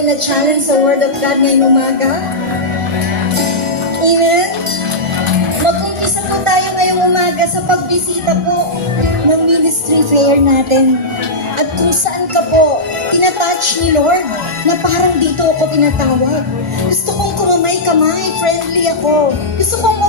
tayo na-challenge sa Word of God ngayong umaga? Amen? Mag-umpisa po tayo ngayong umaga sa pagbisita po ng ministry fair natin. At kung saan ka po, tinatouch ni Lord na parang dito ako tinatawag. Gusto kong kumamay-kamay, friendly ako. Gusto kong